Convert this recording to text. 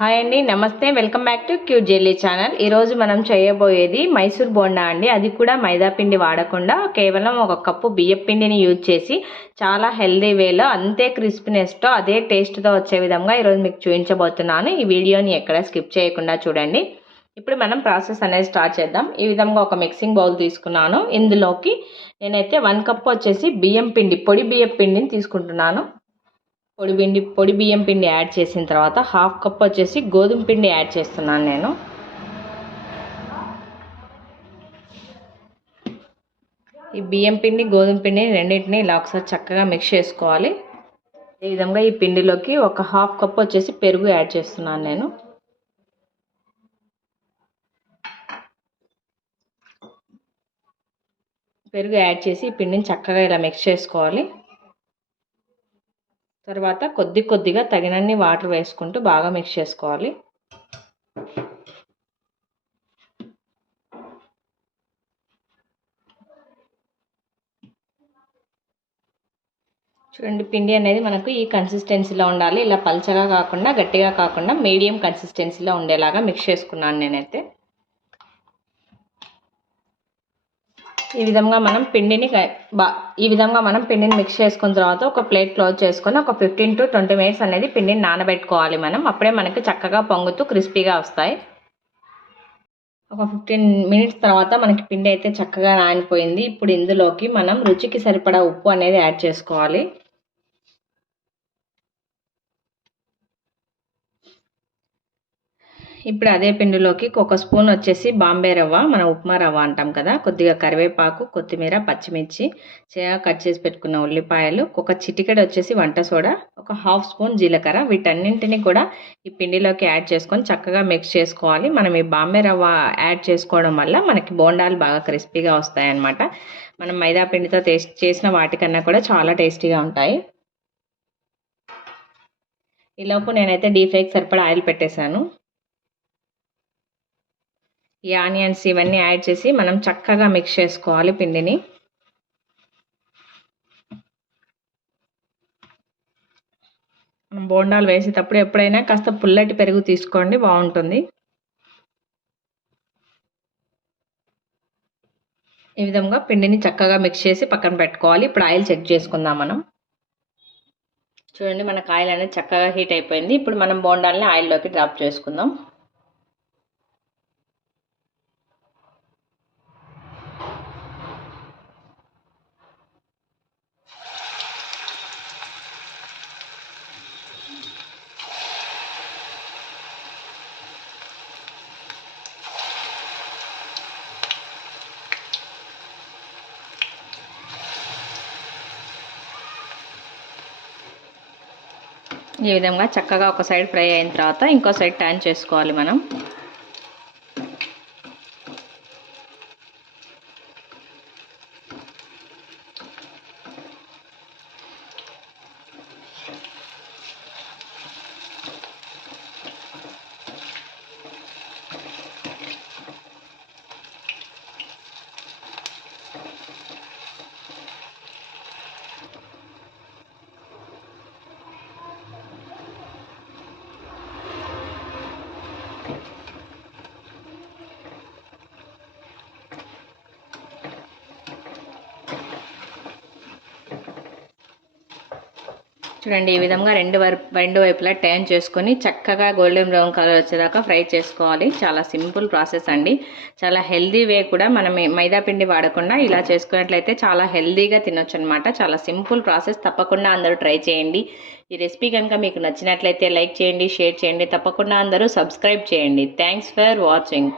Hi అండి, నమస్తే. Welcome back to cute jelly channel. ఈరోజు మనం చేయబోయేది మైసూర్ బోండా అండి. అది కూడా మైదా పిండి వాడకుండా కేవలం ఒక కప్పు బియ్యం పిండిని యూజ్ చేసి చాలా హెల్దీ వేలో అంతే క్రిస్పీనెస్తో అదే టేస్ట్తో వచ్చే విధంగా ఈరోజు మీకు చూపించబోతున్నాను. ఈ వీడియోని ఎక్కడ స్కిప్ చేయకుండా చూడండి. ఇప్పుడు మనం ప్రాసెస్ అనేది స్టార్ట్ చేద్దాం. ఈ విధంగా ఒక మిక్సింగ్ బౌల్ తీసుకున్నాను. ఇందులోకి నేనైతే 1 కప్ వచ్చేసి పొడి బియ్యం పిండిని తీసుకుంటున్నాను. పొడి బియ్యం పిండి యాడ్ చేసిన తర్వాత 1/2 కప్ వచ్చేసి గోధుమ పిండి యాడ్ చేస్తున్నాను నేను. ఈ బియ్యం పిండి గోధుమ పిండి రెండింటిని ఇలా ఒకసారి చక్కగా మిక్స్ చేసుకోవాలి. ఈ విధంగా ఈ పిండిలోకి ఒక 1/2 కప్ వచ్చేసి పెరుగు యాడ్ చేస్తున్నాను నేను. పెరుగు యాడ్ చేసి ఈ పిండిని చక్కగా ఇలా మిక్స్ చేసుకోవాలి. తర్వాత కొద్దిగా తగినన్ని వాటర్ వేసుకుంటూ బాగా మిక్స్ చేసుకోవాలి. చూడండి, పిండి అనేది మనకు ఈ కన్సిస్టెన్సీలో ఉండాలి. ఇలా పల్చగా కాకుండా గట్టిగా కాకుండా మీడియం కన్సిస్టెన్సీలో ఉండేలాగా మిక్స్ చేసుకున్నాను నేనైతే. ఈ విధంగా మనం పిండిని మిక్స్ చేసుకున్న తర్వాత ఒక ప్లేట్ క్లోజ్ చేసుకొని ఒక 15 to 20 మినిట్స్ అనేది పిండిని నానబెట్టుకోవాలి మనం. అప్పుడే మనకి చక్కగా పొంగుతూ క్రిస్పీగా వస్తాయి. ఒక 15 మినిట్స్ తర్వాత మనకి పిండి అయితే చక్కగా నానిపోయింది. ఇప్పుడు ఇందులోకి మనం రుచికి సరిపడా ఉప్పు అనేది యాడ్ చేసుకోవాలి. ఇప్పుడు అదే పిండిలోకి ఒక స్పూన్ వచ్చేసి బాంబే రవ్వ, మన ఉప్మా రవ్వ అంటాం కదా, కొద్దిగా కరివేపాకు, కొత్తిమీర, పచ్చిమిర్చి, కట్ చేసి పెట్టుకున్న ఉల్లిపాయలు, ఒక చిటికెడు వచ్చేసి వంట సోడా, ఒక 1/2 స్పూన్ జీలకర్ర, వీటన్నింటినీ కూడా ఈ పిండిలోకి యాడ్ చేసుకొని చక్కగా మిక్స్ చేసుకోవాలి. మనం ఈ బాంబే రవ్వ యాడ్ చేసుకోవడం వల్ల మనకి బోండాలు బాగా క్రిస్పీగా వస్తాయన్నమాట. మనం మైదా పిండితో చేసిన వాటికన్నా కూడా చాలా టేస్టీగా ఉంటాయి. ఈలోపు నేనైతే డీప్ ఫ్రైకి సరిపడా ఆయిల్ పెట్టేశాను. ఈ ఆనియన్స్ ఇవన్నీ యాడ్ చేసి మనం చక్కగా మిక్స్ చేసుకోవాలి పిండిని. బోండాలు వేసేటప్పుడు ఎప్పుడైనా కాస్త పుల్లటి పెరుగు తీసుకోండి, బాగుంటుంది. ఈ విధంగా పిండిని చక్కగా మిక్స్ చేసి పక్కన పెట్టుకోవాలి. ఇప్పుడు ఆయిల్ చెక్ చేసుకుందాం మనం. చూడండి, మనకు ఆయిల్ అనేది చక్కగా హీట్ అయిపోయింది. ఇప్పుడు మనం బోండాలని ఆయిల్లోకి డ్రాప్ చేసుకుందాం. ఈ విధంగా చక్కగా ఒక సైడ్ ఫ్రై అయిన తర్వాత ఇంకో సైడ్ టర్న్ చేసుకోవాలి మనం. చూడండి, ఈ విధంగా రెండు వైపులా టర్న్ చేసుకొని చక్కగా గోల్డెన్ బ్రౌన్ కలర్ వచ్చేదాకా ఫ్రై చేసుకోవాలి. చాలా సింపుల్ ప్రాసెస్ అండి. చాలా హెల్దీ వే కూడా. మనం మైదా పిండి వాడకుండా ఇలా చేసుకున్నట్లయితే చాలా హెల్దీగా తినొచ్చు అనమాట. చాలా సింపుల్ ప్రాసెస్. తప్పకుండా అందరూ ట్రై చేయండి. ఈ రెసిపీ కనుక మీకు నచ్చినట్లయితే లైక్ చేయండి, షేర్ చేయండి. తప్పకుండా అందరూ సబ్స్క్రైబ్ చేయండి. Thanks for watching.